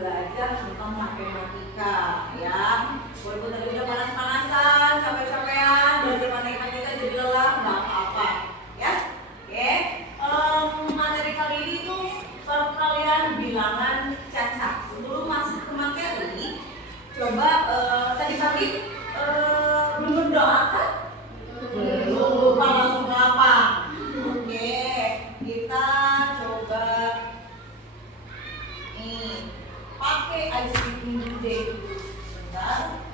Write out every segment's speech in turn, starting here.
belajar tentang matematika ya. Walaupun tadi udah panas-panasan, capek-capean, belajar matematika jadi lelah, nggak apa-apa ya. Oke, materi kali ini tuh perkalian bilangan cacat. Sebelum masuk ke materi, coba tadi pagi belum berdoa kan? Belum, lupa langsung ke apa? Oke, kita coba nih pakai ICT Day dulu sebentar.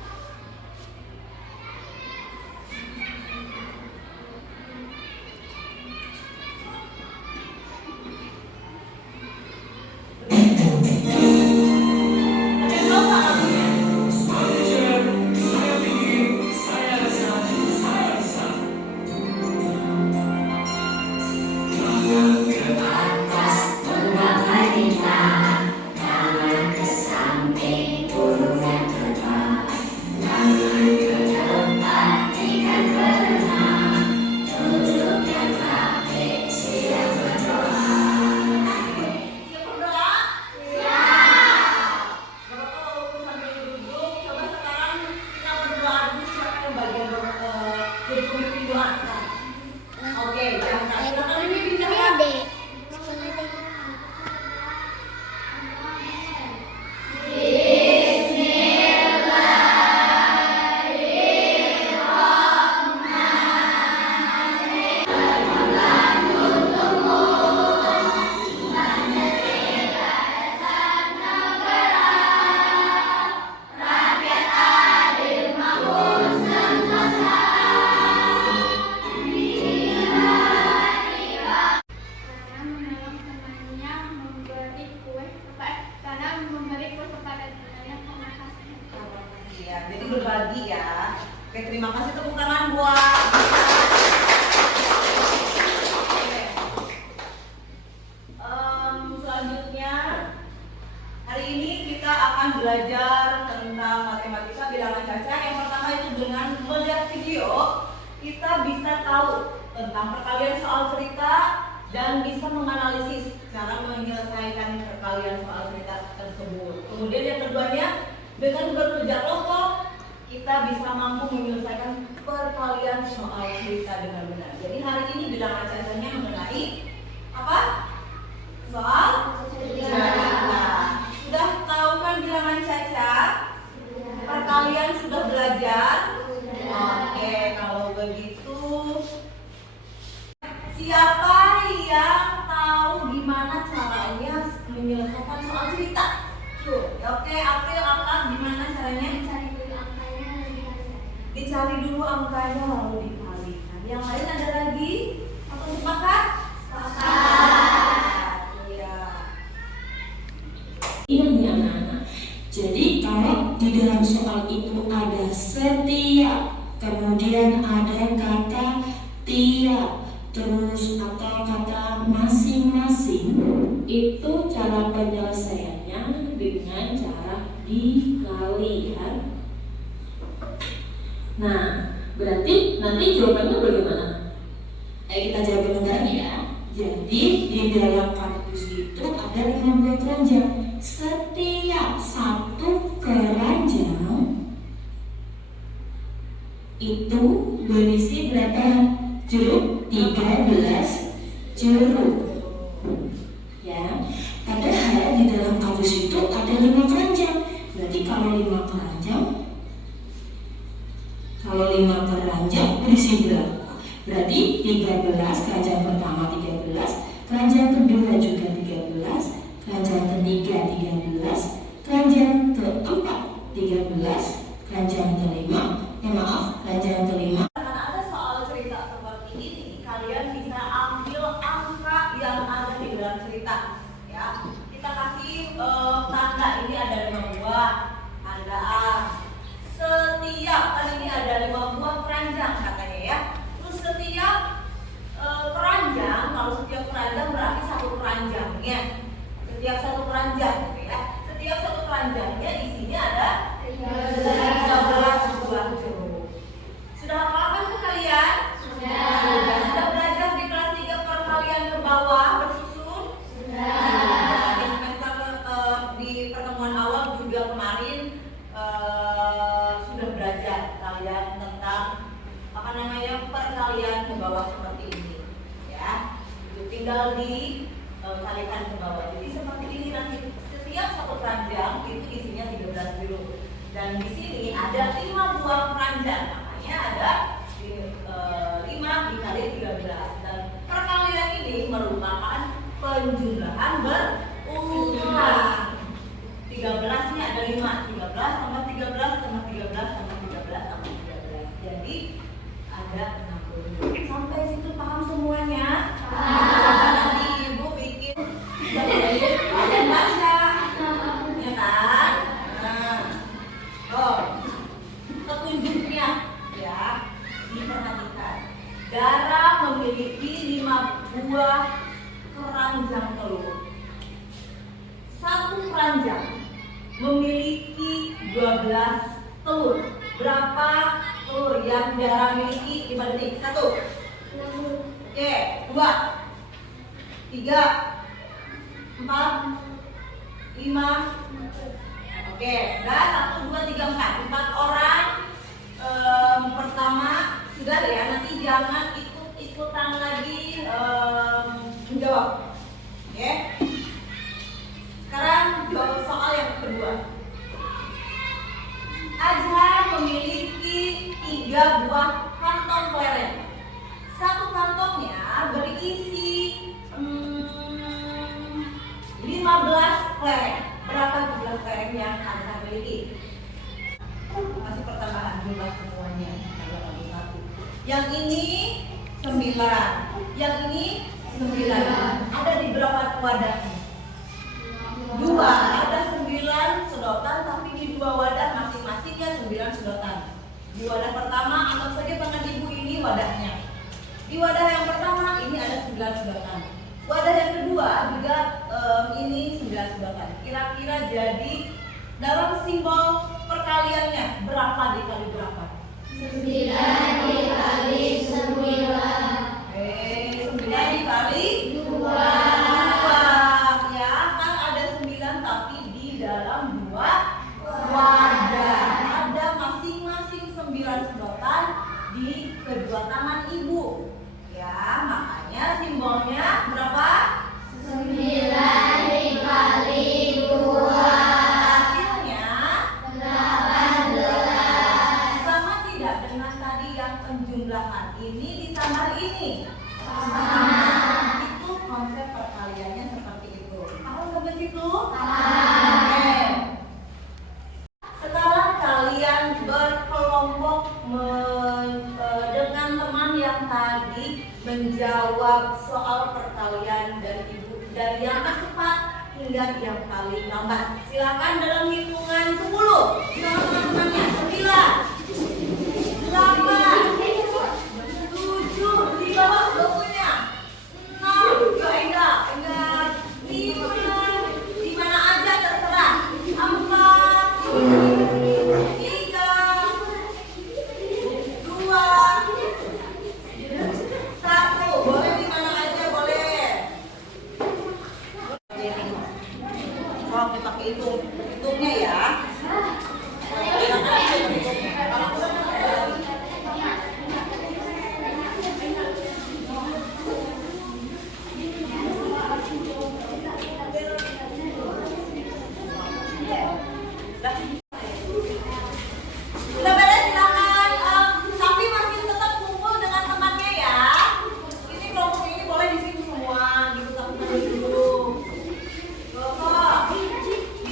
Jadi berbagi ya. Oke, terima kasih, tepuk tangan buat selanjutnya hari ini kita akan belajar tentang matematika bilangan cacat. Yang pertama itu dengan melihat video kita bisa tahu tentang perkalian soal cerita dan bisa menganalisis cara menyelesaikan perkalian soal cerita tersebut. Kemudian yang keduanya, dengan bekerja kelompok kita bisa mampu menyelesaikan perkalian soal cerita dengan benar. Jadi hari ini bilangan cacatnya mengenai apa? Soal cerita. Sudah tahu kan bilangan cacat? Perkalian sudah belajar? Oke, kalau begitu siapa yang tahu gimana caranya menyelesaikan soal cerita? Oke, April, apa gimana caranya? Dicari dulu angkanya lalu dikalikan. Yang lain ada lagi? Apa sepakat? Sepakat. Iya. Ingat nih anak-anak. Jadi kalau di dalam soal itu ada setiap, kemudian ada kata tiap, terus atau kata masing-masing, itu cara penyelesaiannya dengan cara dikali ya. Nah, berarti nanti jawabannya bagaimana? Ayo kita jawab benar ya. Jadi di dalam kardus itu ada 5 buah keranjang. Setiap satu keranjang itu berisi berapa jeruk? 13 jeruk. Ya. Padahal di dalam kardus itu ada 5 keranjang. Berarti kalau 5 keranjang berisi berapa? Berarti 13, keranjang pertama 13, keranjang kedua juga 13, keranjang ketiga 13, keranjang keempat 13, keranjang kelima, keranjang kelima. Karena ada soal cerita seperti ini, kalian bisa ambil angka yang ada di dalam cerita. Ya, kita kasih tanda ini ada 5 buah, tanda A. Setiap kan ini ada 5 buah keranjang katanya ya. Terus setiap keranjang, kalau setiap keranjang berarti satu keranjangnya. Setiap satu keranjang gitu ya. Setiap satu keranjangnya isinya ada 13 buah jeruk. Sudah hafal kan kalian? Sudah belajar di kelas 3 perkalian ke bawah bersusun? Sudah. Di pertemuan Jadi seperti ini nanti setiap satu keranjang itu isinya 13 biru. Dan di sini ada 5 buah keranjang, makanya ada 5 dikali 13. Dan perkalian ini merupakan penjumlahan berulang. 13 ini ada 5, 13 tambah 13 tambah 13 tambah 13 tambah 13. Jadi ada 60. Sampai situ paham semuanya? Coba nanti ibu bikin dan baca, ya kan? Nah, petunjuknya ya diperhatikan. Dara memiliki 5 buah keranjang telur. Satu keranjang memiliki 12 telur. Berapa telur yang Dara miliki? 5 detik. 1. Oke, 2. 3. 4. 5. Oke, udah 1, 2, 3, 4. 4 orang pertama sudah ya. Nanti jangan ikut-ikutan lagi menjawab. Oke. Sekarang jawab soal yang kedua. Azhar memiliki 3 buah kantong kelereng. Satu kantongnya berisi 15 kelereng. Berapa jumlah kelereng yang Azhar miliki? Masih pertambahan jumlah semuanya. Yang ini 9. Yang ini 9. Ada di berapa wadahnya? 2. Ada 9 sedotan, tapi di 2 wadah masing-masingnya 9 sedotan. Di wadah pertama anggap saja tangan ibu ini wadahnya. Di wadah yang pertama ini ada 9 sedotan. Wadah yang kedua juga ini 9 sedotan. Kira-kira jadi dalam simbol perkaliannya berapa dikali berapa? 9 dikali 9. 9 dikali 2. Ya, kan ada 9 tapi di dalam 2 wadah. Ada masing-masing 9 sedotan di kedua tangan ibu. Ya, makanya simbolnya berapa? 9 dikali 2. Hasilnya 18. sama tidak dengan tadi yang penjumlahan? Ini ditambah ini. Itu konsep perkaliannya seperti itu. Paham sampai situ? Oke. Sekarang kalian berkelompok dengan teman yang tadi menjawab soal perkalian dari yang tercepat hingga yang paling lambat. Silakan dalam hitungan 10. Bilang teman-temannya 9, 8, 7 di bawah bukunya. 6, yo enggak 5, di mana aja terserah. 4, 3, 2, 1. Boleh di mana aja boleh. Kalau kita pakai hitungnya ya. Udah beres silakan, tapi masih tetap kumpul dengan temannya ya. Ini kelompok ini boleh di sini semua, gitu tapi dulu. Kok di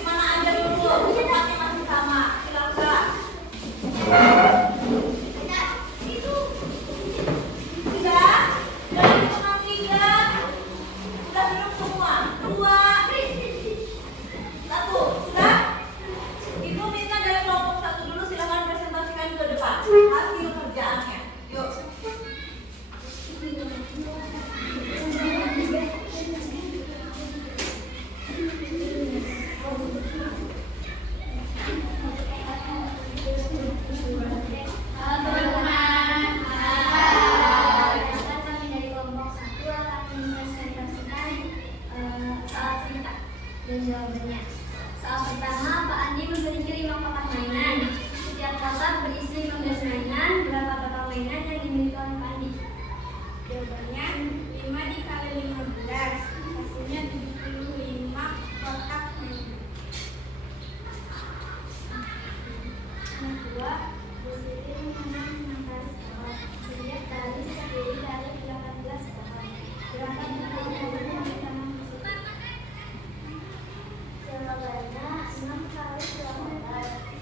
mana aja dulu, tempatnya masih sama, silakan. Sudah? Dalam hitungan 3 sudah duduk semua. 2, 1, sudah? Ibu minta dari kelompok 1 dulu silakan presentasikan ke depan hasil kerjaannya. Yuk. Kami dari kelompok 1 akan mempresentasikan soal cerita dan jawabannya. Soal pertama, Pak Andi memiliki 5 kotak mainan. Setiap kotak berisi 15 mainan. Berapa total mainan yang dimiliki oleh Pak Andi? Jawabannya 5 dikali 15. Hasilnya 75. Jawabannya 6 kali 18.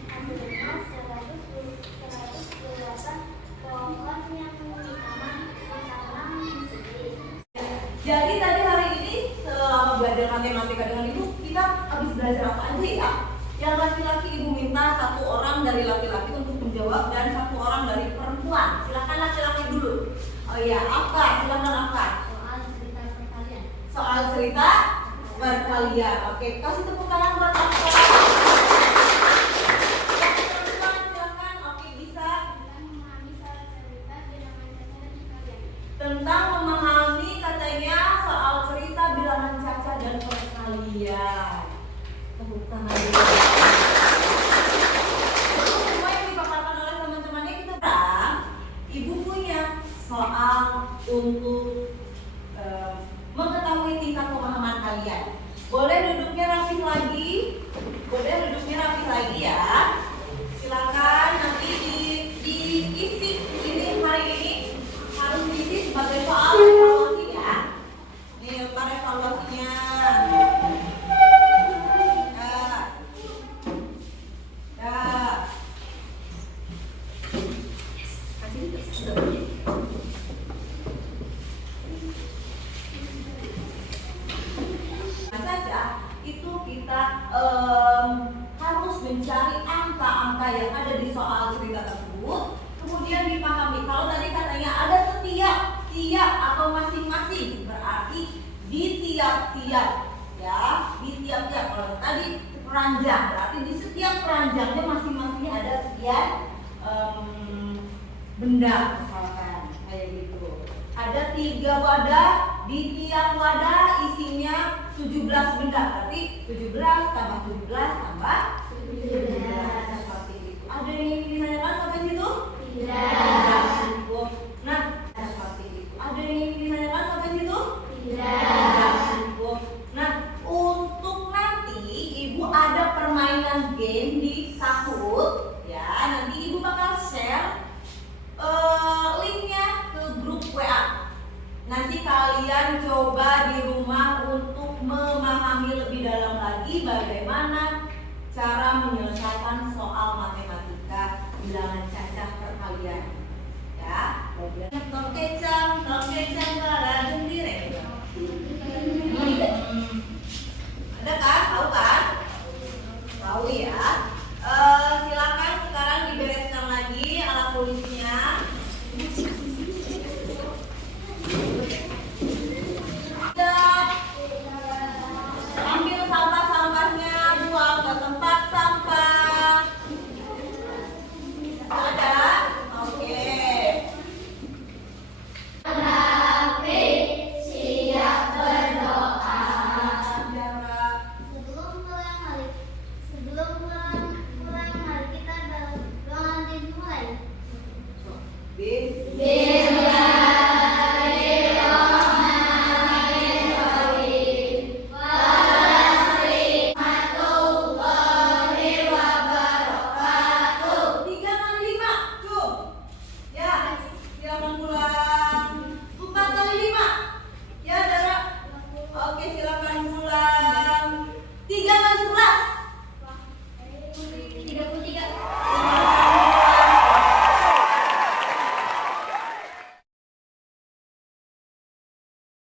Hasilnya 128 pohon yang ditanam di sini. Jadi tadi hari ini selama belajar matematika dengan ibu, kita habis belajar apa aja ya? Yang laki-laki ibu minta 1 orang dari laki-laki untuk menjawab dan 1 orang dari perempuan. Silakan laki-laki dulu. Oh iya, Afkar, silakan Afkar. Soal cerita perkalian. Oke, kasih tepuk tangan buat Afkar. Perempuan silakan. Oke, bisa. Tentang memahami katanya soal cerita bilangan caca dan perkalian. Tepuk tangan dulu. Itu semua yang dipaparkan oleh teman-temannya kita bilang, ibu punya soal untuk mengetahui tingkat pemahaman kalian. Boleh duduknya rapih lagi, boleh duduknya rapih lagi ya. Silakan nanti diisi ini hari ini harus diisi sebagai soal evaluasi ya. Nih untuk evaluasinya. Saja itu kita harus mencari angka-angka yang ada di soal cerita tersebut, kemudian dipahami. Kalau tadi katanya ada tiap atau masing-masing, berarti di tiap-tiap ya, di tiap-tiap. Kalau tadi keranjang, berarti di setiap keranjangnya masing-masing ada sekian benda misalkan kayak gitu. Ada 3 wadah, di tiap wadah isinya 17 benda, berarti 17 tambah 17 tambah 17 seperti itu. Ada yang ingin ditanyakan sampai situ? Tidak cukup. Nah, seperti itu. Ada yang ingin ditanyakan sampai situ? Tidak cukup. Nah, untuk nanti ibu ada permainan game di Kahoot ya. Nanti ibu bakal share linknya ke grup WA. Nanti kalian coba di rumah untuk memahami lebih dalam lagi bagaimana cara menyelesaikan soal matematika bilangan cacah perkalian. Ya, tol kecang, balado